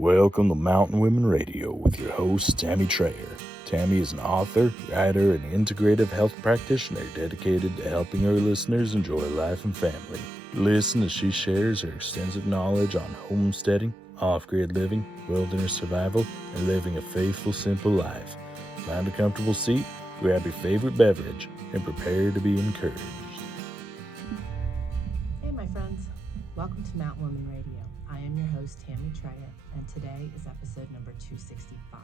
Welcome to Mountain Women Radio with your host, Tammy Trayer. Tammy is an author, writer, and integrative health practitioner dedicated to helping her listeners enjoy life and family. Listen as she shares her extensive knowledge on homesteading, off-grid living, wilderness survival, and living a faithful, simple life. Find a comfortable seat, grab your favorite beverage, and prepare to be encouraged. Hey my friends, welcome to Mountain Women Radio. I am your host, Tammy Trayer, and today is episode number 265.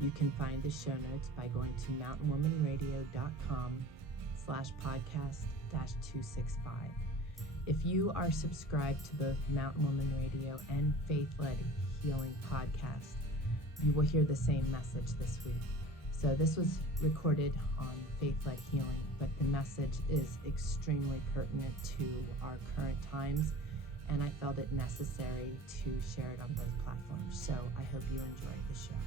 You can find the show notes by going to mountainwomanradio.com/podcast-265. If you are subscribed to both Mountain Woman Radio and Faith-Led Healing Podcast, you will hear the same message this week. So this was recorded on Faith-Led Healing, but the message is extremely pertinent to our current times, and I felt it necessary to share it on both platforms. So I hope you enjoy the show.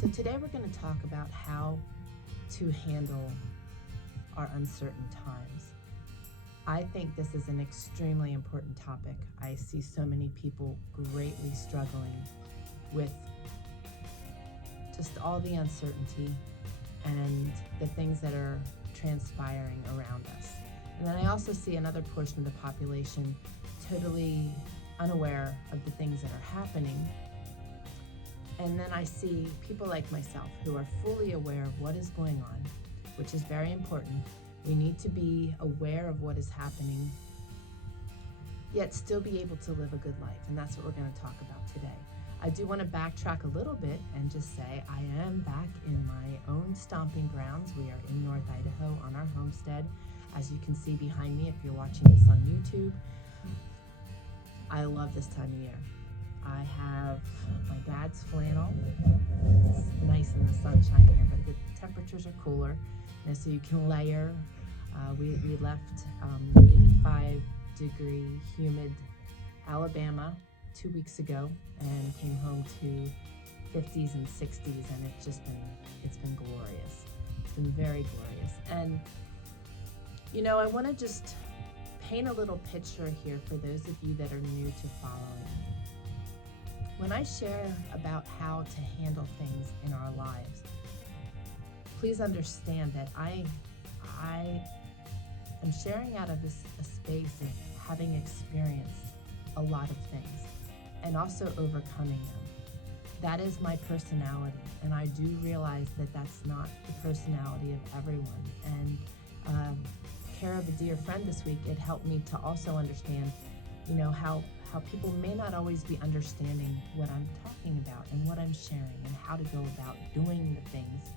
So today we're going to talk about how to handle our uncertain times. I think this is an extremely important topic. I see so many people greatly struggling with just all the uncertainty and the things that are transpiring around us. And then I also see another portion of the population totally unaware of the things that are happening. And then I see people like myself who are fully aware of what is going on, which is very important. We need to be aware of what is happening, yet still be able to live a good life. And that's what we're going to talk about today. I do want to backtrack a little bit and just say I am back in my own stomping grounds. We are in North Idaho on our homestead. As you can see behind me, if you're watching this on YouTube, I love this time of year. I have my dad's flannel. It's nice in the sunshine here, but the temperatures are cooler, and so you can layer. We left 85-degree humid Alabama 2 weeks ago and came home to 50s and 60s, and it's been glorious. It's been very glorious. And you know, I want to just paint a little picture here for those of you that are new to following. When I share about how to handle things in our lives, please understand that I am sharing out of a space of having experienced a lot of things and also overcoming them. That is my personality, and I do realize that that's not the personality of everyone. And care of a dear friend this week, it helped me to also understand, you know, how people may not always be understanding what I'm talking about and what I'm sharing and how to go about doing the things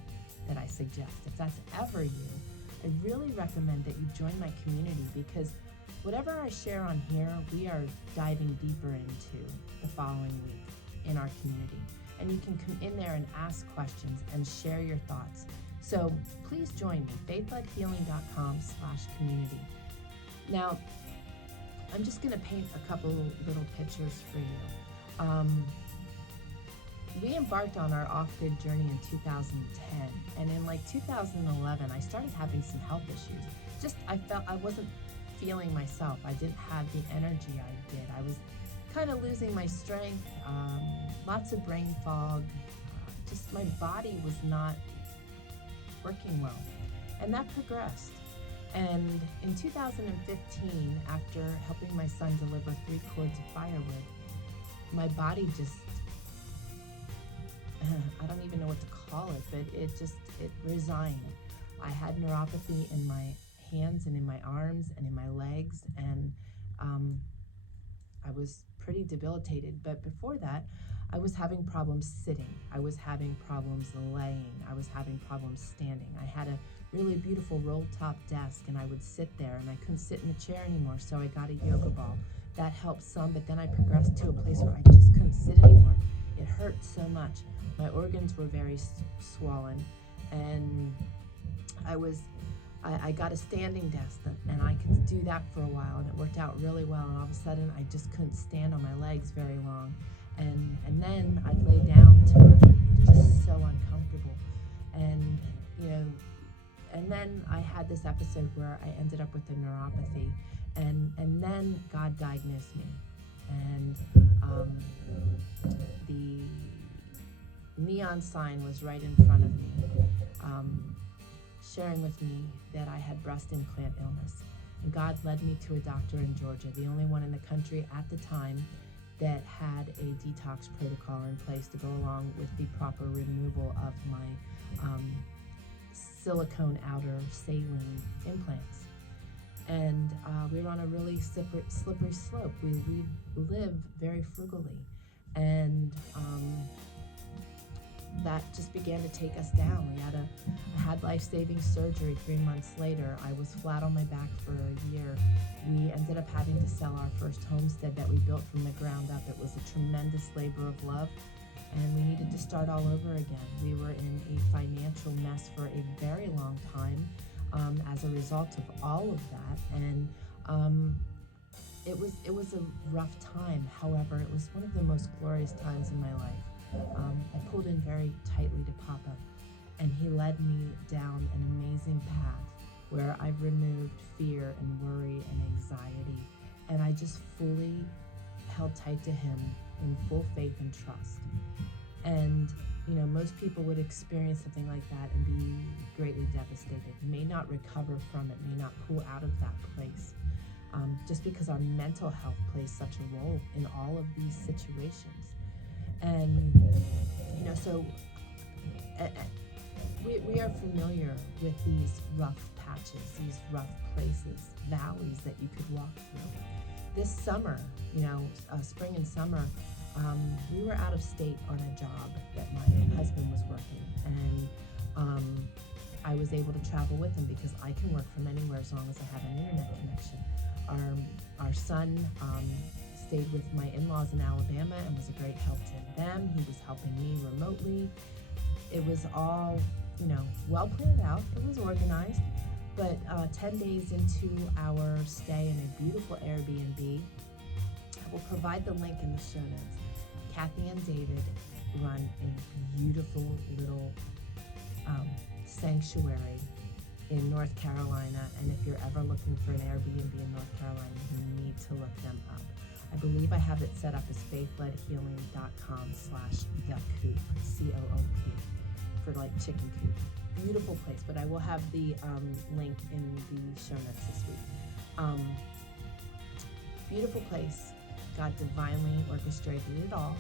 that I suggest. If that's ever you, I really recommend that you join my community, because whatever I share on here, we are diving deeper into the following week in our community. And you can come in there and ask questions and share your thoughts. So please join me, faithledhealing.com/community. Now, I'm just gonna paint a couple little pictures for you. We embarked on our off-grid journey in 2010, and in like 2011, I started having some health issues. I felt I wasn't feeling myself. I didn't have the energy I did. I was kind of losing my strength, lots of brain fog, just my body was not working well, and that progressed. And in 2015, after helping my son deliver 3 cords of firewood, my body just, I don't even know what to call it, but it resigned. I had neuropathy in my hands and in my arms and in my legs, and I was pretty debilitated. But before that, I was having problems sitting. I was having problems laying. I was having problems standing. I had a really beautiful roll-top desk, and I would sit there, and I couldn't sit in the chair anymore, so I got a yoga ball. That helped some, but then I progressed to a place where I just couldn't sit anymore. It hurt so much. My organs were very swollen, and I got a standing desk, and I could do that for a while, and it worked out really well, and all of a sudden I just couldn't stand on my legs very long. And then I'd lay down to just so uncomfortable. And, you know, and then I had this episode where I ended up with a neuropathy, and then God diagnosed me. And neon sign was right in front of me, sharing with me that I had breast implant illness. And God led me to a doctor in Georgia, the only one in the country at the time that had a detox protocol in place to go along with the proper removal of my silicone outer saline implants. And we were on a really slippery slope. We live very frugally, and that just began to take us down. I had life-saving surgery 3 months later. I was flat on my back for a year. We ended up having to sell our first homestead that we built from the ground up. It was a tremendous labor of love, and we needed to start all over again. We were in a financial mess for a very long time as a result of all of that, and it was a rough time. However, it was one of the most glorious times in my life. I pulled in very tightly to Papa, and he led me down an amazing path where I've removed fear and worry and anxiety, and I just fully held tight to him in full faith and trust. And you know, most people would experience something like that and be greatly devastated, may not recover from it, may not pull out of that place, just because our mental health plays such a role in all of these situations. And you know, so we are familiar with these rough patches, these rough places, valleys that you could walk through. This summer, you know, spring and summer, we were out of state on a job that my husband was working, and I was able to travel with him because I can work from anywhere as long as I have an internet connection. Our son stayed with my in-laws in Alabama and was a great help to them. He was helping me remotely. It was all, you know, well planned out. It was organized. But 10 days into our stay in a beautiful Airbnb, I will provide the link in the show notes. Kathy and David run a beautiful little sanctuary in North Carolina, and if you're ever looking for an Airbnb in North Carolina, you need to look them up. I believe I have it set up as faithledhealing.com/thecoop, COOP, for like chicken coop. Beautiful place, but I will have the link in the show notes this week. Beautiful place. God divinely orchestrated it all.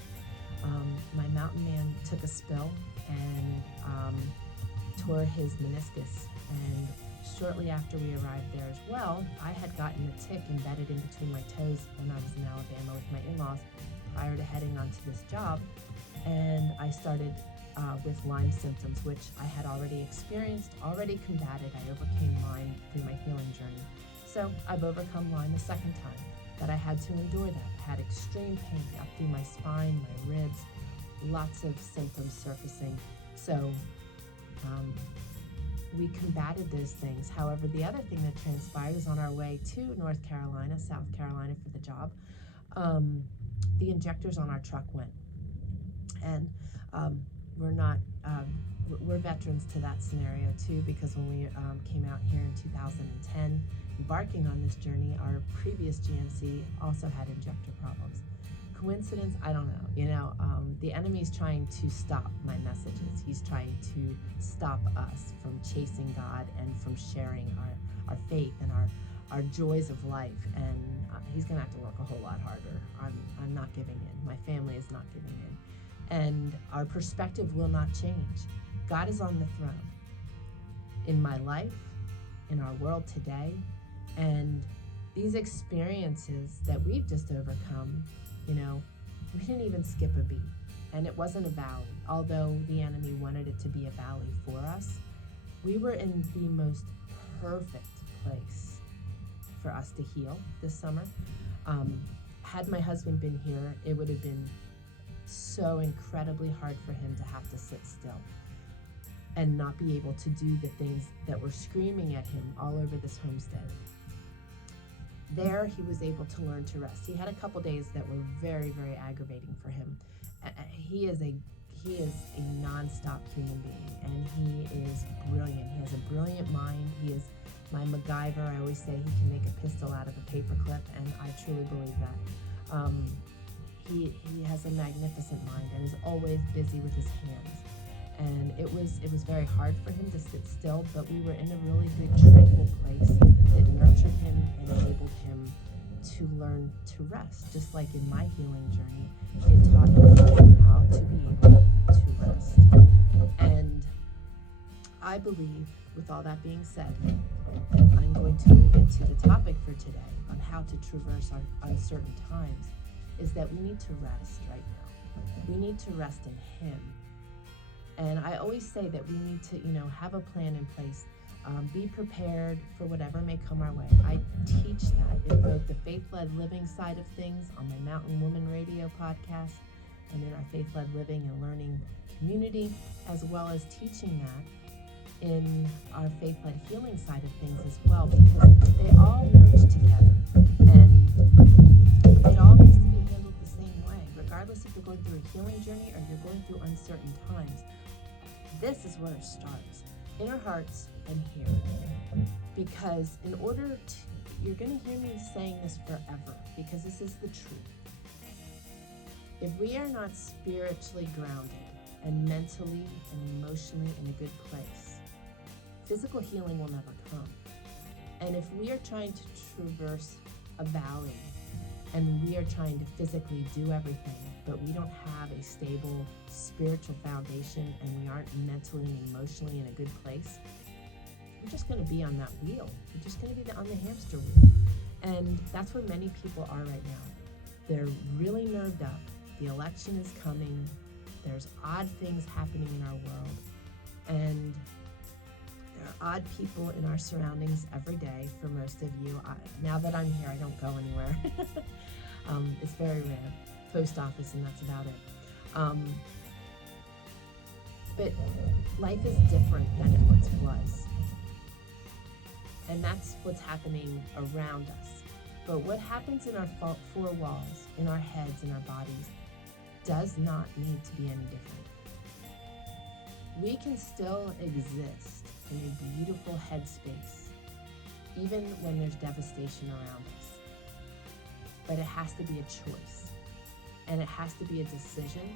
My mountain man took a spill and tore his meniscus, and shortly after we arrived there as well, I had gotten a tick embedded in between my toes when I was in Alabama with my in-laws prior to heading onto this job, and I started with Lyme symptoms, which I had already experienced, already combated. I overcame Lyme through my healing journey. So I've overcome Lyme a second time, but I had to endure that. I had extreme pain up through my spine, my ribs, lots of symptoms surfacing. So we combated those things. However, the other thing that transpired is on our way to North Carolina, South Carolina for the job, the injectors on our truck went. And we're veterans to that scenario too, because when we came out here in 2010, embarking on this journey, our previous GMC also had injector problems. Coincidence? I don't know. You know, the enemy's trying to stop my messages. He's trying to stop us from chasing God and from sharing our faith and our joys of life. And he's gonna have to work a whole lot harder. I'm not giving in. My family is not giving in. And our perspective will not change. God is on the throne in my life, in our world today, and these experiences that we've just overcome, you know, we didn't even skip a beat, and it wasn't a valley. Although the enemy wanted it to be a valley for us, we were in the most perfect place for us to heal this summer. Had my husband been here, it would have been so incredibly hard for him to have to sit still and not be able to do the things that were screaming at him all over this homestead. There, he was able to learn to rest. He had a couple days that were very, very aggravating for him. He is a non-stop human being, and he is brilliant. He has a brilliant mind. He is my MacGyver. I always say he can make a pistol out of a paperclip, and I truly believe that. he has a magnificent mind and is always busy with his hands. And it was very hard for him to sit still, but we were in a really good tranquil place that nurtured him and enabled him to learn to rest. Just like in my healing journey, it taught me how to be able to rest. And I believe, with all that being said, I'm going to move into the topic for today on how to traverse our uncertain times, is that we need to rest right now. We need to rest in Him. And I always say that we need to, have a plan in place. Be prepared for whatever may come our way. I teach that in both the Faith-Led Living side of things on my Mountain Woman Radio podcast and in our Faith-Led Living and Learning community, as well as teaching that in our Faith-Led Healing side of things as well, because they all merge together and it all needs to be handled the same way, regardless if you're going through a healing journey or you're going through uncertain times. This is where it starts, in our hearts and here. Because in order to, you're going to hear me saying this forever, because this is the truth. If we are not spiritually grounded and mentally and emotionally in a good place, physical healing will never come. And if we are trying to traverse a valley and we are trying to physically do everything, but we don't have a stable spiritual foundation and we aren't mentally and emotionally in a good place, we're just going to be on that wheel. We're just going to be on the hamster wheel. And that's where many people are right now. They're really nerved up. The election is coming. There's odd things happening in our world. And there are odd people in our surroundings every day for most of you. Now that I'm here, I don't go anywhere. It's very rare. Post office, and that's about it. But life is different than it once was. And that's what's happening around us. But what happens in our four walls, in our heads, in our bodies, does not need to be any different. We can still exist in a beautiful headspace, even when there's devastation around us. But it has to be a choice. And it has to be a decision,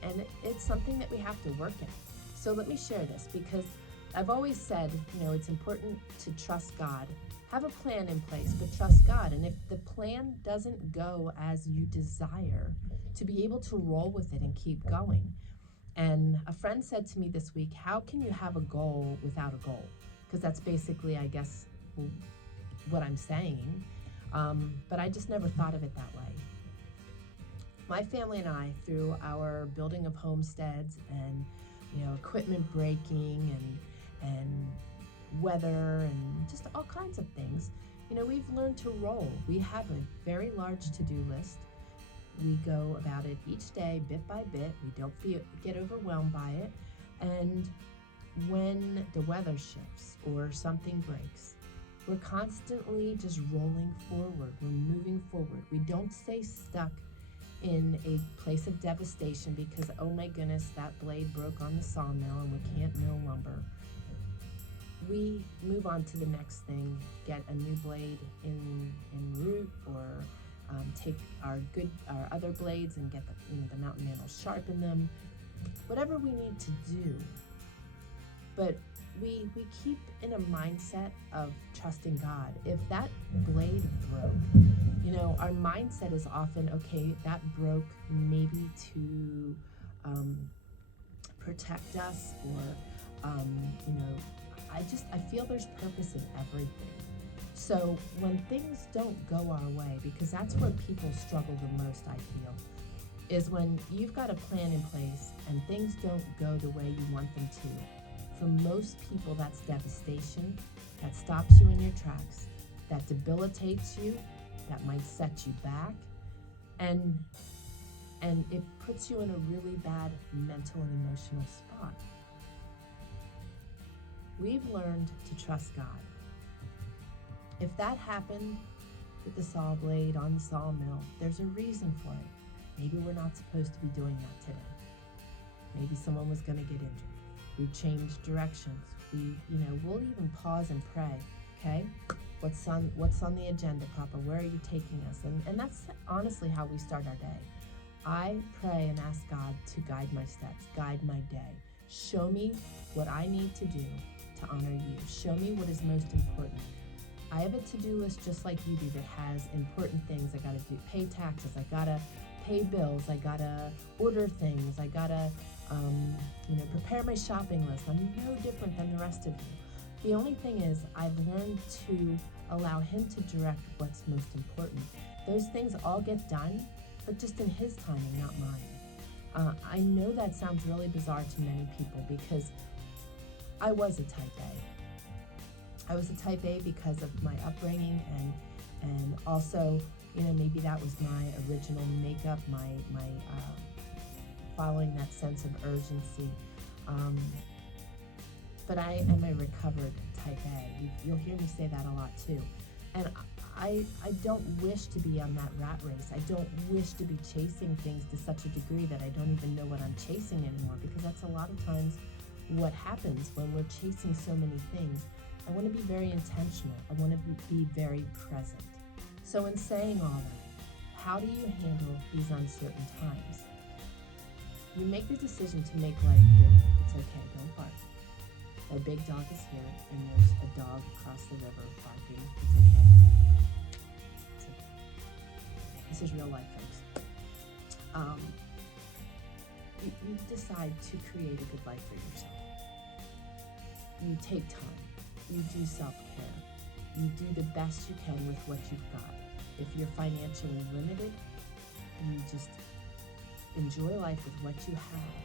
and it's something that we have to work at. So let me share this, because I've always said, it's important to trust God. Have a plan in place, but trust God. And if the plan doesn't go as you desire, to be able to roll with it and keep going. And a friend said to me this week, how can you have a goal without a goal? Because that's basically, I guess, what I'm saying. But I just never thought of it that way. My family and I, through our building of homesteads and equipment breaking and weather and just all kinds of things, we've learned to roll. We have a very large to-do list. We go about it each day, bit by bit. We don't get overwhelmed by it. And when the weather shifts or something breaks, we're constantly just rolling forward. We're moving forward. We don't stay stuck in a place of devastation because, oh my goodness, that blade broke on the sawmill and we can't mill lumber. We move on to the next thing, get a new blade in root, or take our other blades and get the mountain man will sharpen them. Whatever we need to do. But we keep in a mindset of trusting God. If that blade broke, our mindset is often, okay, that broke maybe to protect us, or I feel there's purpose in everything. So when things don't go our way, because that's where people struggle the most, I feel, is when you've got a plan in place and things don't go the way you want them to. For most people, that's devastation. That stops you in your tracks. That debilitates you. That might set you back. And it puts you in a really bad mental and emotional spot. We've learned to trust God. If that happened with the saw blade on the sawmill, there's a reason for it. Maybe we're not supposed to be doing that today. Maybe someone was going to get injured. We changed directions. We'll even pause and pray. Okay, what's on the agenda, Papa? Where are you taking us? And that's honestly how we start our day. I pray and ask God to guide my steps, guide my day. Show me what I need to do to honor you. Show me what is most important. I have a to-do list just like you do that has important things I gotta do. Pay taxes, I gotta pay bills, I gotta order things, I gotta prepare my shopping list. I'm no different than the rest of you. The only thing is I've learned to allow him to direct what's most important. Those things all get done, but just in his timing, not mine. I know that sounds really bizarre to many people because I was a type A. I was a type A because of my upbringing and also, maybe that was my original makeup, my following that sense of urgency. But I am a recovered type A. You'll hear me say that a lot too. And I don't wish to be on that rat race. I don't wish to be chasing things to such a degree that I don't even know what I'm chasing anymore, because that's a lot of times what happens when we're chasing so many things. I want to be very intentional. I want to be very present. So in saying all that, how do you handle these uncertain times? You make the decision to make life good. It's okay, don't bark. My big dog is here, and there's a dog across the river barking. It's okay. It's okay. This is real life, folks. You decide to create a good life for yourself. You take time. You do self-care. You do the best you can with what you've got. If you're financially limited, you just enjoy life with what you have.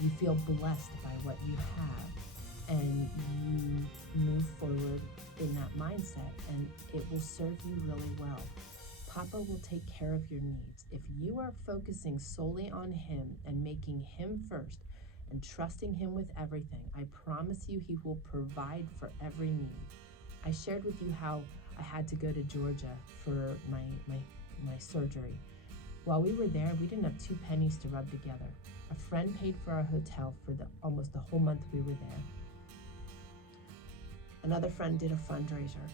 You feel blessed by what you have, and you move forward in that mindset, and it will serve you really well. Papa will take care of your needs. If you are focusing solely on him and making him first and trusting him with everything, I promise you he will provide for every need. I shared with you how I had to go to Georgia for my surgery. While we were there, we didn't have 2 pennies to rub together. A friend paid for our hotel for almost the whole month we were there. Another friend did a fundraiser.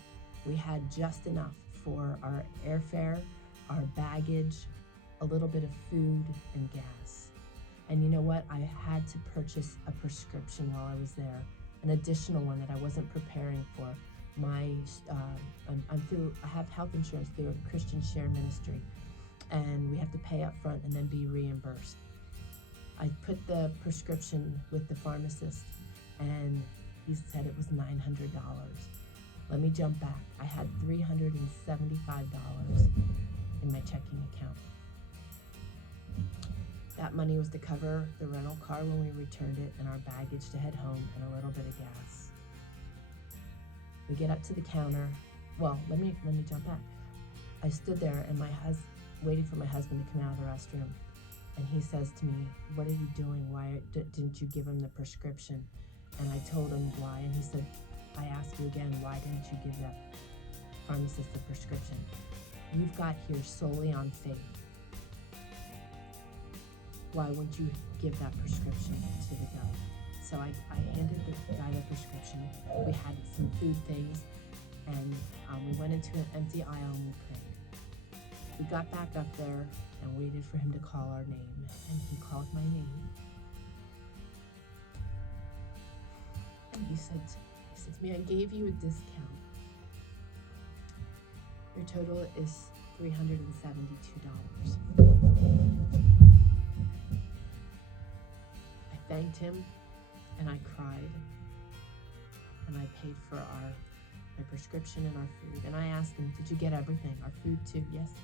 We had just enough for our airfare, our baggage, a little bit of food, and gas. And you know what? I had to purchase a prescription while I was there, an additional one that I wasn't preparing for. I have health insurance through a Christian Share Ministry, and we have to pay up front and then be reimbursed. I put the prescription with the pharmacist, and he said it was $900. Let me jump back. I had $375 in my checking account. That money was to cover the rental car when we returned it, and our baggage to head home, and a little bit of gas. We get up to the counter. Well, let me jump back. I stood there and waiting for my husband to come out of the restroom, and he says to me, "What are you doing? Why didn't you give him the prescription?" And I told him why, and he said, "I ask you again, why didn't you give that pharmacist the prescription? You've got here solely on faith. Why wouldn't you give that prescription to the guy?" So I handed the guy the prescription. We had some food things, and we went into an empty aisle and we prayed. We got back up there and waited for him to call our name, and he called my name. And he said to me, "I gave you a discount. Your total is $372. I thanked him, and I cried, and I paid for my prescription and our food. And I asked him, "Did you get everything? Our food too?" "Yes."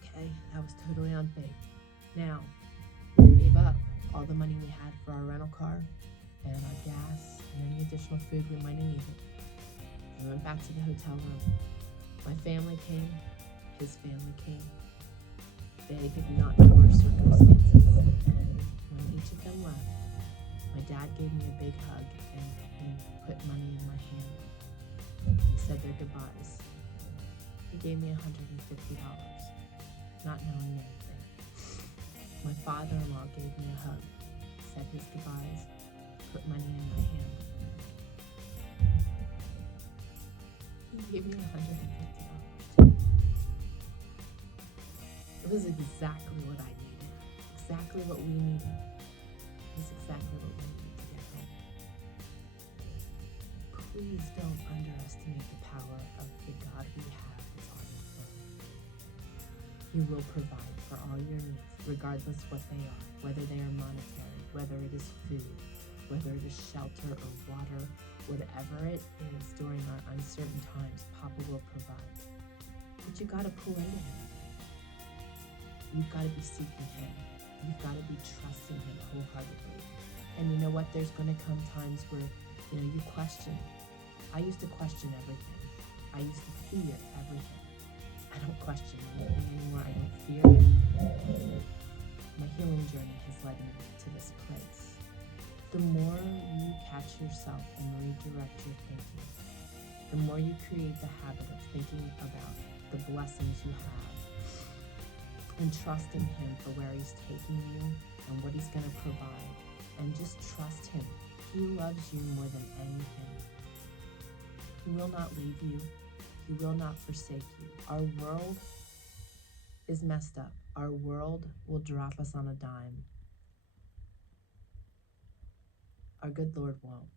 Okay, that was totally on faith. Now, we gave up all the money we had for our rental car and our gas and any additional food we might have needed. We went back to the hotel room. My family came, his family came. They did not know our circumstances, and when each of them left, my dad gave me a big hug and put money in my hand. He said their goodbyes. He gave me $150, not knowing anything. My father-in-law gave me a hug, said his goodbyes, put money in my hand. He gave me $150 too. It was exactly what I needed, exactly what we needed. It was exactly what we needed to get home. Please don't underestimate the power of the God we have that's on the throne. He will provide for all your needs, regardless what they are, whether they are monetary, whether it is food, whether it is shelter or water, whatever it is during our uncertain times, Papa will provide. But you gotta pull into him. You've gotta be seeking him. You've gotta be trusting him wholeheartedly. And you know what? There's gonna come times where, you question. I used to question everything. I used to fear everything. I don't question anything anymore. I don't fear anything. My healing journey has led me to this place. The more you catch yourself and redirect your thinking, the more you create the habit of thinking about the blessings you have and trusting him for where he's taking you and what he's going to provide, and just trust him. He loves you more than anything. He will not leave you. He will not forsake you. Our world is messed up. Our world will drop us on a dime. Our good Lord won't.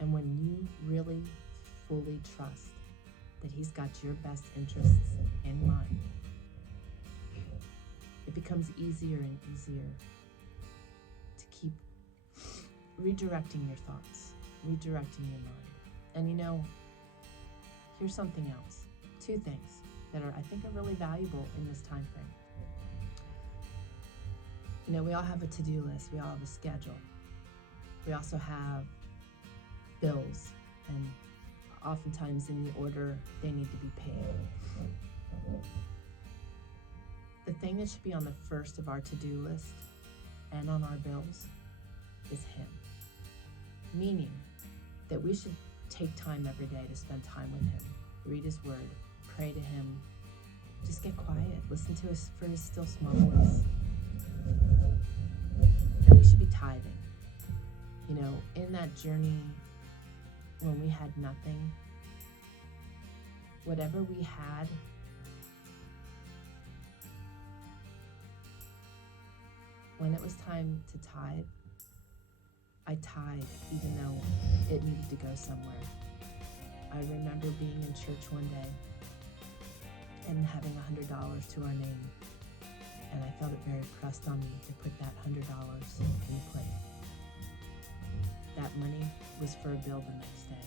And when you really fully trust that he's got your best interests in mind, it becomes easier and easier to keep redirecting your thoughts, redirecting your mind. And here's something else. 2 things that I think are really valuable in this time frame. We all have a to-do list. We all have a schedule. We also have bills, and oftentimes in the order they need to be paid. The thing that should be on the first of our to-do list and on our bills is him. Meaning that we should take time every day to spend time with him, read his word, pray to him, just get quiet, listen to his still small voice. And we should be tithing. In that journey when we had nothing, whatever we had, when it was time to tithe, I tithed even though it needed to go somewhere. I remember being in church one day and having $100 to our name, and I felt it very pressed on me to put that $100 in the plate. That money was for a bill the next day,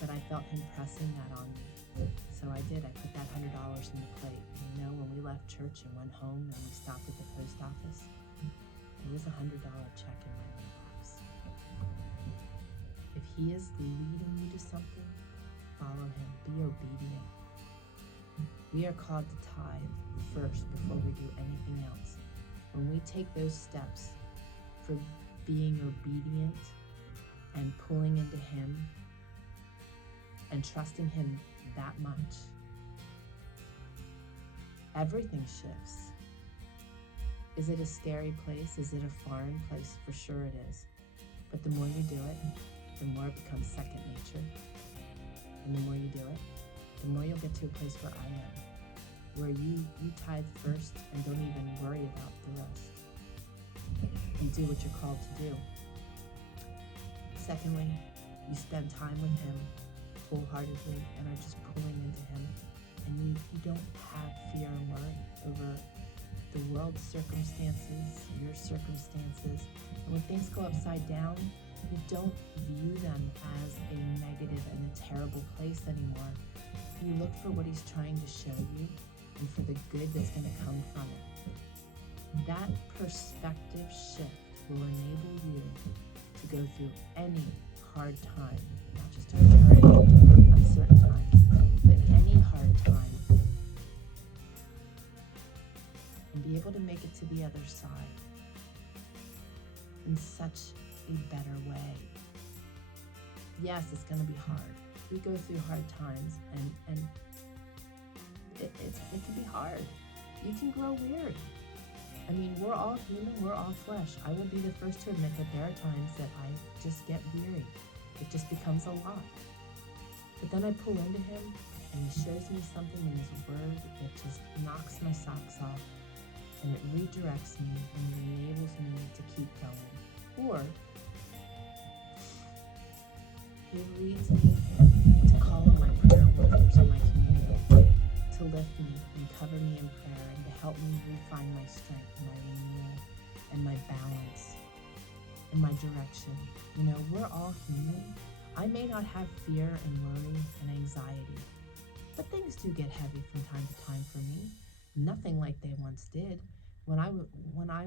but I felt him pressing that on me. So I did. I put that $100 in the plate. When we left church and went home and we stopped at the post office, it was a $100 check in my mailbox. If he is leading you to something, follow him. Be obedient. We are called to tithe first before we do anything else. When we take those steps for being obedient and pulling into him and trusting him that much, everything shifts. Is it a scary place? Is it a foreign place? For sure it is. But the more you do it, the more it becomes second nature. And the more you do it, the more you'll get to a place where I am, where you tithe first and don't even worry about the rest. You do what you're called to do. Secondly, you spend time with him wholeheartedly and are just pulling into him. And you don't have fear and worry over the world's circumstances, your circumstances. And when things go upside down, you don't view them as a negative and a terrible place anymore. You look for what he's trying to show you and for the good that's going to come from it. That perspective shift will enable you to go through any hard time, not just uncertain times, but any hard time, and be able to make it to the other side in such a better way. Yes, it's going to be hard. We go through hard times, and it can be hard. You can grow weary. We're all human, we're all flesh. I will be the first to admit that there are times that I just get weary. It just becomes a lot. But then I pull into him, and he shows me something in his word that just knocks my socks off, and it redirects me and enables me to keep going. Or He leads me to call on my prayer warriors in my community to lift me and cover me in prayer and to help me refine my strength and my renewal and my balance and my direction. You know, we're all human. I may not have fear and worry and anxiety, but things do get heavy from time to time for me. Nothing like they once did. When I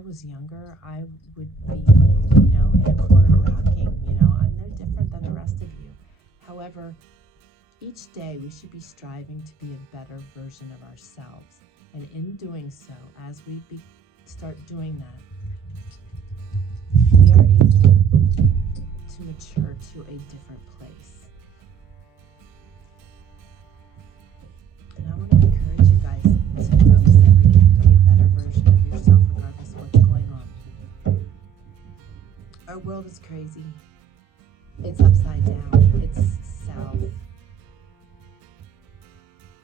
was younger, I would be, in a corner rocking. I'm no different than the rest of you. However, each day we should be striving to be a better version of ourselves. And in doing so, as we start doing that, we are able to mature to a different place. And I want to encourage you guys to focus every day to be a better version of yourself, regardless of what's going on. Our world is crazy. It's upside down. It's south.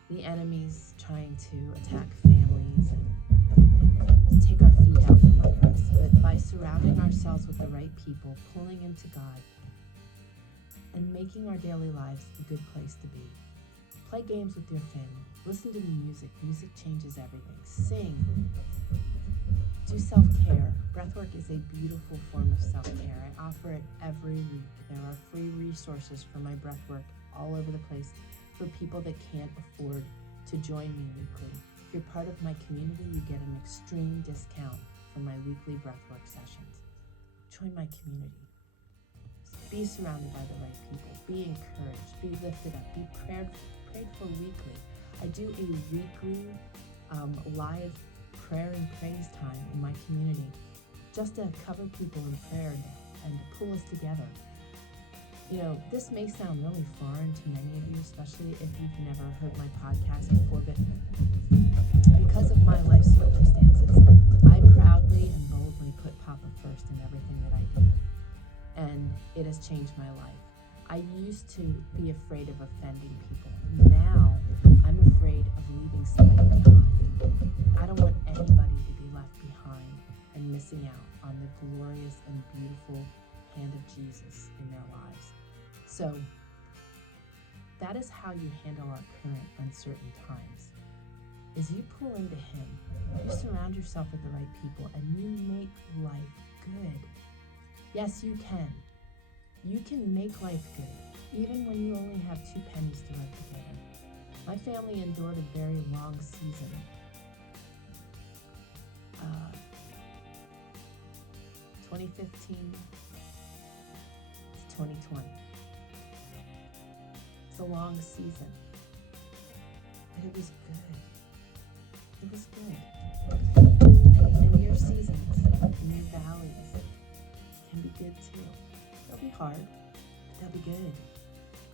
The enemy's trying to attack families and take our feet out from under us. But by surrounding ourselves with the right people, pulling into God, and making our daily lives a good place to be. Play games with your family. Listen to music. Music changes everything. Sing. Do self-care. Breathwork is a beautiful form of self-care. I offer it every week. There are free resources for my breathwork all over the place for people that can't afford to join me weekly. If you're part of my community, you get an extreme discount for my weekly breathwork sessions. Join my community. Be surrounded by the right people. Be encouraged. Be lifted up. Be prayed for weekly. I do a weekly live prayer and praise time in my community just to cover people in prayer and to pull us together. This may sound really foreign to many of you, especially if you've never heard my podcast before, but because of my life circumstances, I proudly and boldly put Papa first in everything that I do, and it has changed my life. I used to be afraid of offending people. Now, I'm afraid of leaving somebody behind. I don't want anybody to be left behind and missing out on the glorious and beautiful hand of Jesus in their lives. So, that is how you handle our current uncertain times, is you pull into Him, you surround yourself with the right people, and you make life good. Yes, you can. You can make life good, even when you only have 2 pennies to rub together. My family endured a very long season. 2015 to 2020. It's a long season, but it was good. It was good. And your seasons and your valleys can be good too. They'll be hard, but they'll be good.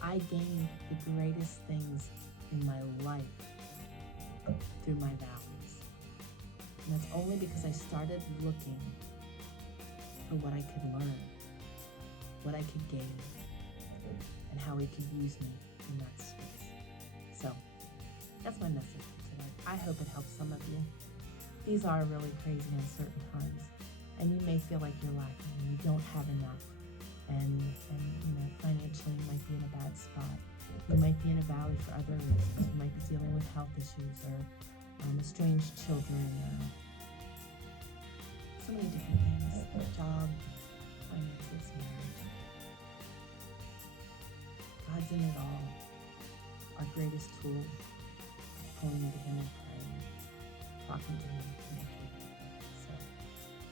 I gained the greatest things in my life through my valleys. And that's only because I started looking for what I could learn, what I could gain, and how He could use me in that space. So, that's my message for today. I hope it helps some of you. These are really crazy, uncertain times, and you may feel like you're lacking and you don't have enough. And financially you might be in a bad spot. You might be in a valley for other reasons. You might be dealing with health issues or estranged children, so many different things. Job, finances, marriage. God's in it all. Our greatest tool, pulling into Him and praying, talking to Him, communicating. So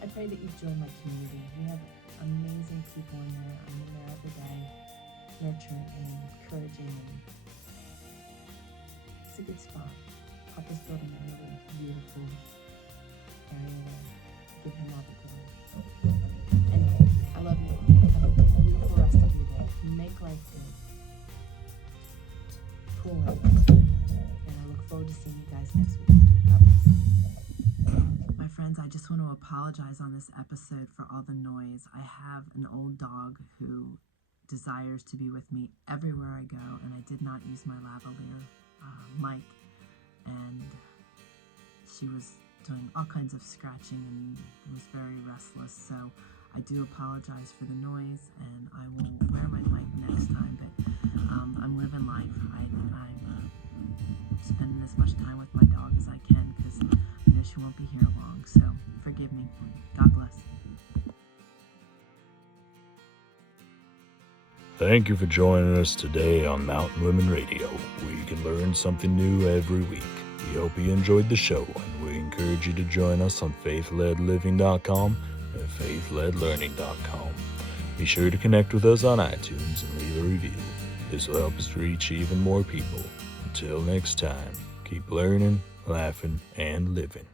I pray that you join my community. We have amazing people in there. I'm in there every day, nurturing and encouraging, and it's a good spot. Papa's building a really beautiful area there. Give Him all the glory. Anyway, I love you all. Have a beautiful rest of your day. Make life good. Cool it. And I look forward to seeing you guys next week. God bless. My friends, I just want to apologize on this episode for all the noise. I have an old dog who desires to be with me everywhere I go, and I did not use my lavalier mic, and she was doing all kinds of scratching and was very restless. So I do apologize for the noise, and I will wear my mic next time. But I'm living life. I'm spending as much time with my dog as I can because I know she won't be here long. So forgive me. God bless. Thank you for joining us today on Mountain Women Radio, where you can learn something new every week. We hope you enjoyed the show, and we encourage you to join us on faithledliving.com and faithledlearning.com. Be sure to connect with us on iTunes and leave a review. This will help us reach even more people. Until next time, keep learning, laughing, and living.